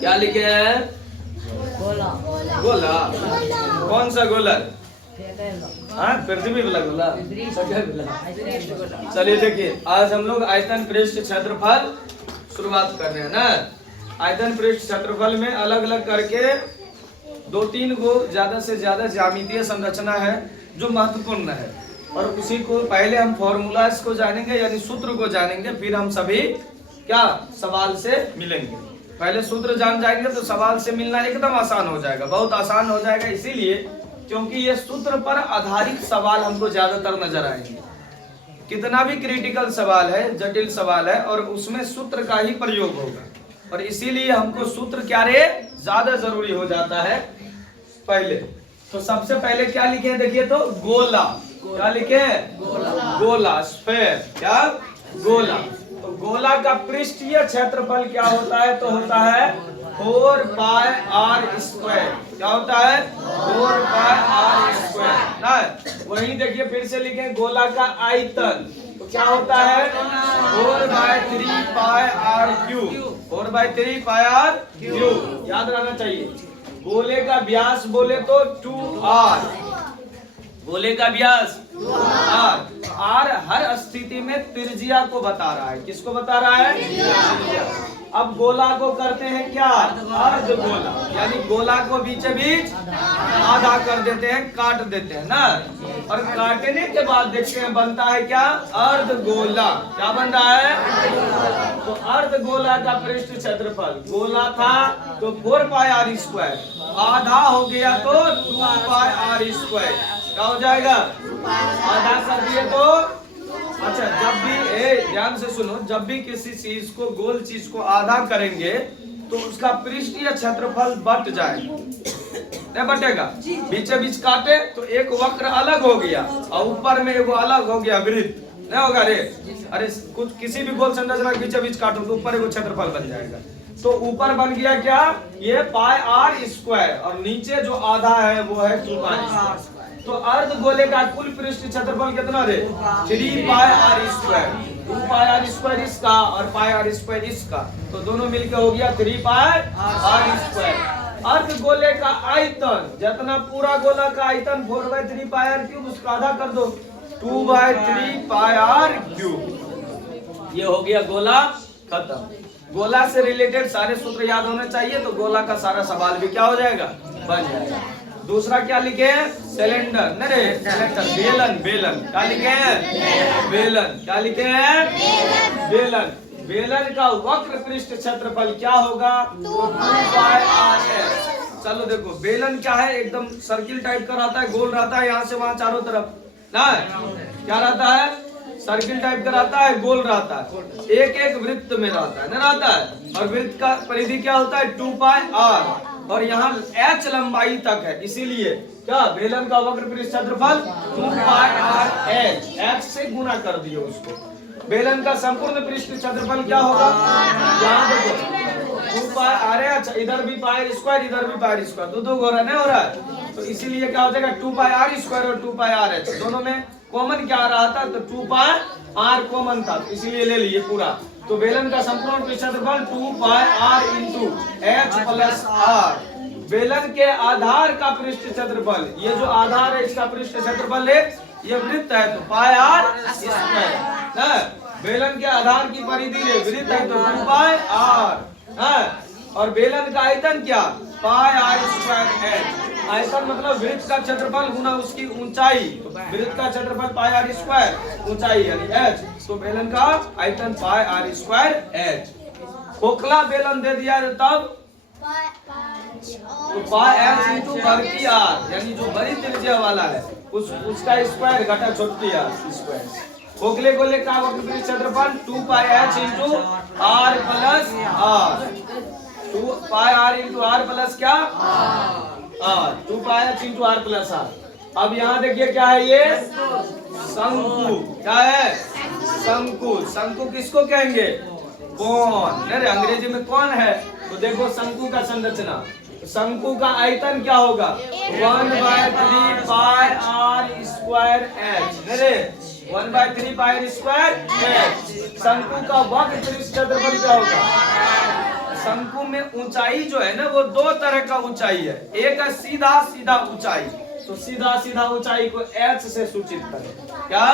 क्या लिखे हैं? गोला। गोला। कौन सा गोला? हाँ, पृथ्वी वाला गोला। चलिए देखिए, आज हम लोग आयतन पृष्ठ क्षेत्रफल शुरुआत कर रहे हैं ना। आयतन पृष्ठ क्षेत्रफल में अलग अलग करके 2-3 गो ज्यादा से ज्यादा ज्यामितीय संरचना है जो महत्वपूर्ण है, और उसी को पहले हम फॉर्मूलाज को जानेंगे यानी सूत्र को जानेंगे, फिर हम सभी क्या सवाल से मिलेंगे। पहले सूत्र जान जाएंगे तो सवाल से मिलना एकदम आसान हो जाएगा, बहुत आसान हो जाएगा, इसीलिए क्योंकि ये सूत्र पर आधारित सवाल हमको ज्यादातर नजर आएंगे। कितना भी क्रिटिकल सवाल है, जटिल सवाल है, और उसमें सूत्र का ही प्रयोग होगा, और इसीलिए हमको सूत्र क्या रे ज्यादा जरूरी हो जाता है पहले। तो सबसे पहले क्या लिखे हैं देखिए, तो गोला। क्या लिखे हैं? गोला, स्फेयर। क्या? गोला। तो गोला का पृष्ठीय क्षेत्रफल क्या होता है? तो होता है 4πr²। क्या होता है? 4πr²। ना, वही देखिए फिर से लिखे गोला का आयतन। तो क्या होता है? 4/3πr³। 4/3πr³। याद रहना चाहिए। गोले का व्यास बोले तो 2r। गोले का व्यास 2r। r हर स्थिति में त्रिज्या को बता रहा है। किसको बता रहा है? त्रिज्या। अब गोला को करते हैं क्या? अर्ध गोला, यानी गोला को बीचे बीच आधा कर देते हैं, काट देते हैं ना, और काटने के बाद देखते हैं बनता है क्या? अर्ध गोला। क्या बन रहा है? तो अर्ध गोला का पृष्ठ क्षेत्रफल, गोला था तो 4πr², आधा हो गया तो 2πr²। क्या हो जाएगा? आधा कर दिए तो अच्छा, जब भी ध्यान से सुनो, जब भी किसी चीज को, गोल चीज को आधा करेंगे तो उसका पृष्ठीय क्षेत्रफल बट जाएगा, नहीं बटेगा। बीचे बीच काटे तो एक वक्र अलग हो गया और ऊपर में एगो अलग हो गया वृत्त, नहीं होगा रे? अरे कुछ किसी भी गोल संरचना के बीचे बीच काटो तो ऊपर एगो क्षेत्रफल बन जाएगा। तो ऊपर बन गया क्या? ये πr², और नीचे जो आधा है वो है 2πr²। तो अर्ध गोले का कुल पृष्ठ क्षेत्रफल कितना रे? 3πr²। 2πr² इसका और πr² इसका, तो दोनों मिलकर हो गया 3πr²। अर्ध गोले का आयतन, जितना पूरा गोला का आयतन 4/3πr³, उसका आधा कर दो 2/3πr³। ये हो गया गोला खत्म। गोला से रिलेटेड सारे सूत्र याद होने चाहिए, तो गोला का सारा सवाल भी क्या हो जाएगा? बन जाएगा। दूसरा क्या लिखे हैं? सिलेंडर। नहीं, सिलेंडर, बेलन। बेलन क्या लिखे हैं? बेलन। क्या लिखे हैं? बेलन। बेलन का वक्र पृष्ठ क्षेत्रफल क्या होगा? 2πr²। चलो देखो, बेलन क्या है? एकदम सर्किल टाइप का रहता है, गोल रहता है, यहाँ से वहां चारों तरफ ना, क्या रहता है? सर्किल टाइप का रहता है, गोल रहता है, एक एक वृत्त में रहता है, ना रहता है। और वृत्त का परिधि क्या होता है? 2πr, और यहाँ h लंबाई तक है, इसीलिए क्या बेलन का वक्र पृष्ठ क्षेत्रफल 2πrℏ। h से गुना कर दिए उसको। बेलन का संपूर्ण पृष्ठ क्षेत्रफल क्या होगा? यहाँ देखो 2πr, अच्छा इधर भी πr², इधर भी πr², दो गोरा नहीं हो रहा है, तो इसीलिए क्या हो जाएगा? 2πr² और 2πrh, दोनों में कॉमन क्या आ रहा था? तो 2πr कॉमन था, तो इसीलिए ले लिए पूरा। तो बेलन का संपूर्ण पृष्ठ क्षेत्रफल 2πr × h+r। बेलन के आधार का पृष्ठ क्षेत्रफल, ये जो आधार है इसका पृष्ठ क्षेत्रफल है, ये वृत्त है तो πr²। बेलन के आधार की परिधि है, वृत्त है तो 2πr। और बेलन का आयतन क्या? πr²h। आयतन मतलब वृत्त का क्षेत्रफल गुना उसकी ऊंचाई, तो वृत्त का क्षेत्रफल πr², ऊंचाई यानी h, तो बेलन का आयतन πr²h। खोखला बेलन दे दिया तब तो πh × बड़की r, यानी जो बड़ी त्रिज्या वाला है उसका स्क्वायर घटा छोटी r स्क्वायर। खोखले गोले का वक्र पृष्ठ क्षेत्रफल 2πh × r+r। 2πr × r plus क्या? r। 2πh × r+r। अब यहाँ देखिए क्या है? ये शंकु। क्या है? शंकु। शंकु किसको कहेंगे? कौन। अरे अंग्रेजी में कौन है? तो देखो शंकु का संरचना, शंकु का आयतन क्या होगा? 1/3πr²h। अरे 1/3πr²h। शंकु का वक्र पृष्ठ क्षेत्रफल क्या होगा? शंकु में ऊंचाई जो है ना वो दो तरह का ऊंचाई है। एक है सीधा सीधा ऊंचाई, तो सीधा सीधा ऊंचाई को एच से सूचित करें, क्या?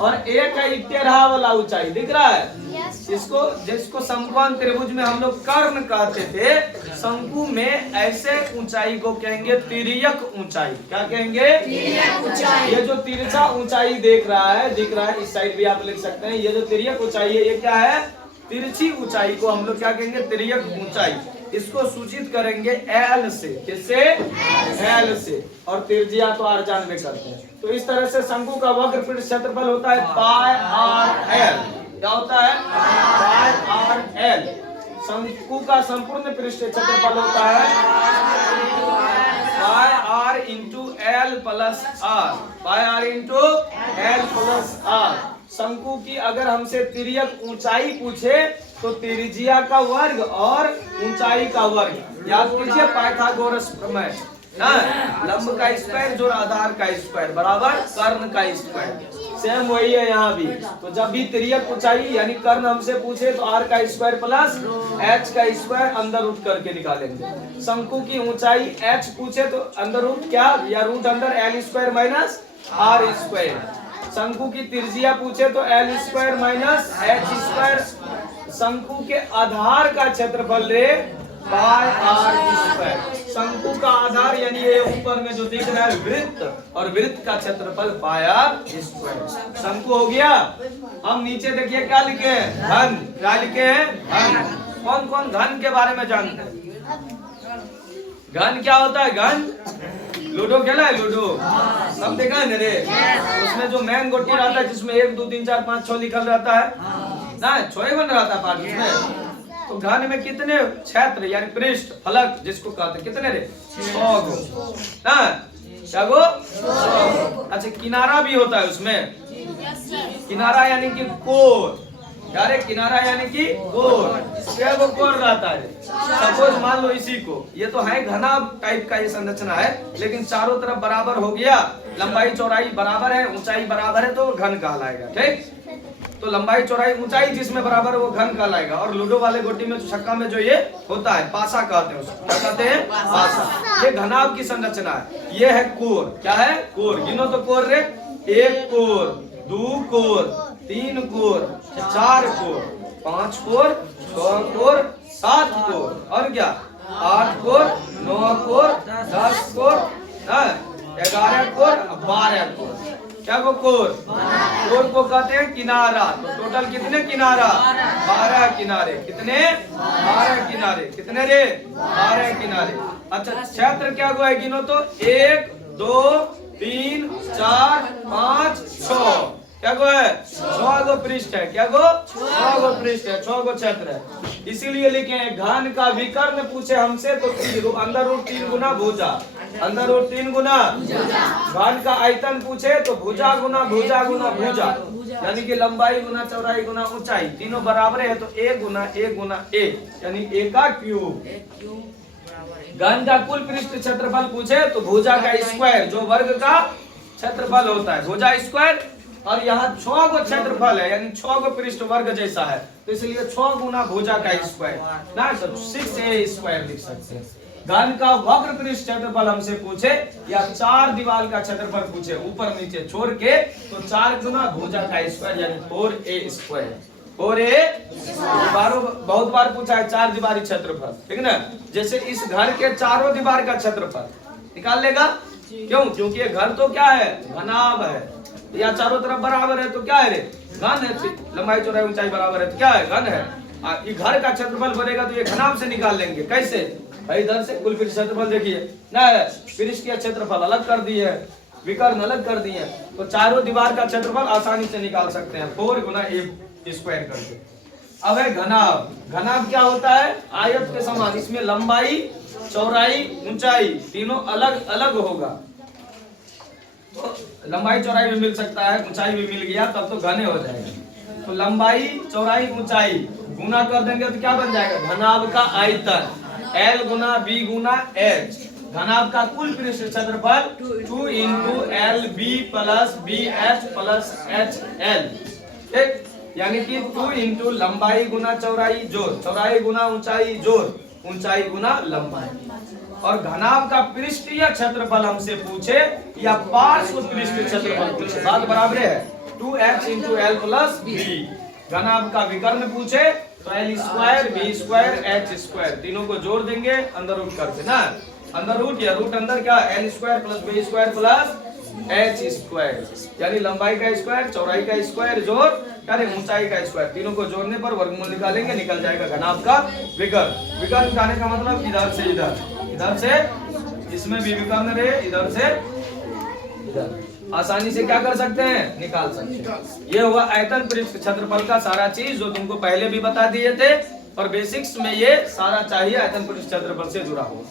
और एक है टेढ़ा वाला ऊंचाई, दिख रहा है इसको, जिसको समकोण त्रिभुज में हम लोग कर्ण कहते थे, शंकु में ऐसे ऊंचाई को कहेंगे तिर्यक ऊंचाई। क्या कहेंगे? तिर्यक ऊंचाई। ये जो तिरछा ऊंचाई दिख रहा है, इस साइड भी आप लिख सकते हैं। ये जो तिर्यक ऊंचाई है, ये क्या है? तिरछी ऊंचाई को हम लोग क्या कहेंगे? तिर्यक ऊंचाई। इसको सूचित करेंगे एल से। किससे? एल से। और त्रिज्या तो आर जानवे करते हैं। तो इस तरह से शंकु का वक्र पृष्ठ क्षेत्रफल होता है पाई आर एल। क्या होता है? Pi r l. शंकु का संपूर्ण पृष्ठ क्षेत्रफल होता है pi r into l plus r. Pi r into l plus r. शंकु की अगर हमसे तिर्यक ऊंचाई पूछे तो त्रिज्या का वर्ग और ऊंचाई का वर्ग याद कीजिए, पाइथागोरस प्रमेय। लंब का स्क्वायर जोड़ आधार का स्क्वायर बराबर कर्ण का स्क्वायर। सेम वही है यहाँ भी। तो जब भी तिर्यक ऊंचाई यानी कर्ण हमसे पूछे तो आर का स्क्वायर प्लस एच का स्क्वायर अंदर रूट करके निकालेंगे। शंकु की ऊंचाई एच पूछे तो अंदर रूट क्या या रूट अंदर L square minus R square. शंकु की त्रिज्या पूछे तो L square minus H square. शंकु के आधार का क्षेत्रफल रे पाई आर स्क्वायर। शंकु का आधार यानी ये ऊपर में जो दिख रहा है वृत्त, और वृत्त का क्षेत्रफल पाई आर स्क्वायर। शंकु हो गया। हम नीचे देखिए क्या लिखे हैं? घन। क्या लिखे हैं? घन। कौन कौन घन के बारे में जानते हैं? घन क्या होता है? घन लूडो खेला है? लूडो सब देखा है ना रे? उसमें जो मैन गोटी रहता है जिसमें 1 2 3 4 5 6 लिखल रहता है ना, 6 बन रहता है पार्ट उसमें। तो घन में कितने क्षेत्र यानी पृष्ठ फलक जिसको कहते हैं, कितने रे? 6 गो ना। क्या गो? 6। अच्छा, किनारा भी होता है उसमें। किनारा यानी कि कोर। क्या रे? किनारा यानी कि कोर। क्या वो कोर रहता है? सपोज मान लो इसी को, ये तो है घना टाइप का ये संरचना है, लेकिन चारों तरफ बराबर हो गया, लंबाई चौड़ाई बराबर है, ऊंचाई बराबर है, तो घन कहलाएगा। ठीक, तो लंबाई चौड़ाई ऊंचाई जिसमें बराबर है वो घन कहलाएगा। और लूडो वाले गोटी में छक्का में जो ये होता है पासा कहते हैं उसको। क्या कहते हैं? पासा। ये घनाभ की संरचना है। ये है कोर। क्या है? कोर। गिनो तो कोर रे। 1 core, 2 core, 3 core, 4 core, 5 core, 6 core, 7 core, और क्या 8 core, 9 core, 10 core, 11 core, 12 core. क्या को कोर? कोर को कहते हैं किनारा। तो टोटल कितने किनारा? 12 किनारे। कितने? 12 किनारे। कितने रे? 12 किनारे। अच्छा, क्षेत्र क्या हुआ है? गिनो तो 1 2 3 4 5 6। क्या गो है? 6 गो पृष्ठ है। क्या गो? 6 गो पृष्ठ है, 6 गो क्षेत्र है। इसीलिए लिखे हैं घन का विकर्ण पूछे हमसे तो अंदर रूट 3 गुना भुजा। अंदर रूट 3 गुना घन का आयतन पूछे तो भुजा गुना भुजा गुना भुजा, यानी कि लंबाई गुना चौड़ाई गुना ऊंचाई, तीनों बराबर है तो a गुना a यानी a का क्यूब। घन का कुल पृष्ठ क्षेत्रफल पूछे तो भुजा का स्क्वायर जो वर्ग का क्षेत्रफल होता है, भुजा स्क्वायर। और यहाँ 6 गो क्षेत्रफल है यानी 6 गो पृष्ठ वर्ग जैसा है, तो इसलिए 6 गुना भुजा का स्क्वायर ना, तो 6a स्क्वायर लिख सकते हैं। घन का वक्र पृष्ठ क्षेत्रफल हमसे पूछे या 4 दीवार का क्षेत्रफल पूछे ऊपर नीचे छोड़ के, तो 4 गुना भुजा का स्क्वायर यानी 4a स्क्वायर। 4a बहुत बार पूछा है 4 दीवारी क्षेत्रफल, ठीक है ना। जैसे इस घर के चारों दीवार का क्षेत्रफल निकाल लेगा। क्यों? क्योंकि ये घर तो क्या है? घनाभ है। या चारों तरफ बराबर है तो क्या है रे? घन है। लंबाई चौड़ाई ऊंचाई बराबर है तो क्या है? घन है। ये घर का क्षेत्रफल बनेगा तो ये घनाभ से निकाल लेंगे। कैसे? इधर से कुल पृष्ठ क्षेत्रफल देखिए ना, पृष्ठ का क्षेत्रफल अलग कर दिए, विकर्ण अलग कर दिए, तो चारों दीवार का क्षेत्रफल आसानी से निकाल सकते हैं 4 गुना a स्क्वायर करके। अब है घनाभ। घनाभ क्या होता है? आयत के समान, इसमें लंबाई चौड़ाई ऊंचाई तीनों अलग अलग होगा। तो लंबाई चौड़ाई भी मिल सकता है, ऊंचाई भी मिल गया, तब तो घने हो जाएगा। तो लंबाई चौड़ाई ऊंचाई गुना कर देंगे तो क्या बन जाएगा? घनाभ का आयतन L गुना B गुना H। घनाभ का कुल पृष्ठ क्षेत्रफल 2 into LB plus BH plus HL। ठीक, यानी कि 2 इंटू लंबाई गुना चौड़ाई जोड़, चौड़ाई गुना ऊंचाई जोड़, ऊंचाई गुना लंबाई। और घनाभ का पृष्ठीय क्षेत्रफल हमसे पूछे या पार्श्व पृष्ठ क्षेत्रफल पूछे, बात बराबर है। 2h into l plus b. घनाभ का विकर्ण पूछे तो L square b square h square, तीनों को जोड़ देंगे अंदर रूट करके ना, अंदर रूट या रूट अंदर क्या, L square plus B square plus H square, यानी लंबाई का स्क्वायर चौड़ाई का स्क्वायर जोड़ यानी ऊंचाई का स्क्वायर, तीनों को जोड़ने पर वर्गमूल निकालेंगे, निकल जाएगा घनाभ का विकर्ण। विकर्ण निकालने का मतलब इधर से इधर, इधर से इसमें भी विकर्ण रहे, इधर से इधर, आसानी से क्या कर सकते हैं, निकाल सकते हैं। ये हुआ आयतन पृष्ठ क्षेत्रफल का सारा चीज जो तुमको पहले भी बता दिए थे, और बेसिक्स में ये सारा चाहिए आयतन पृष्ठ क्षेत्रफल से जुड़ा हुआ।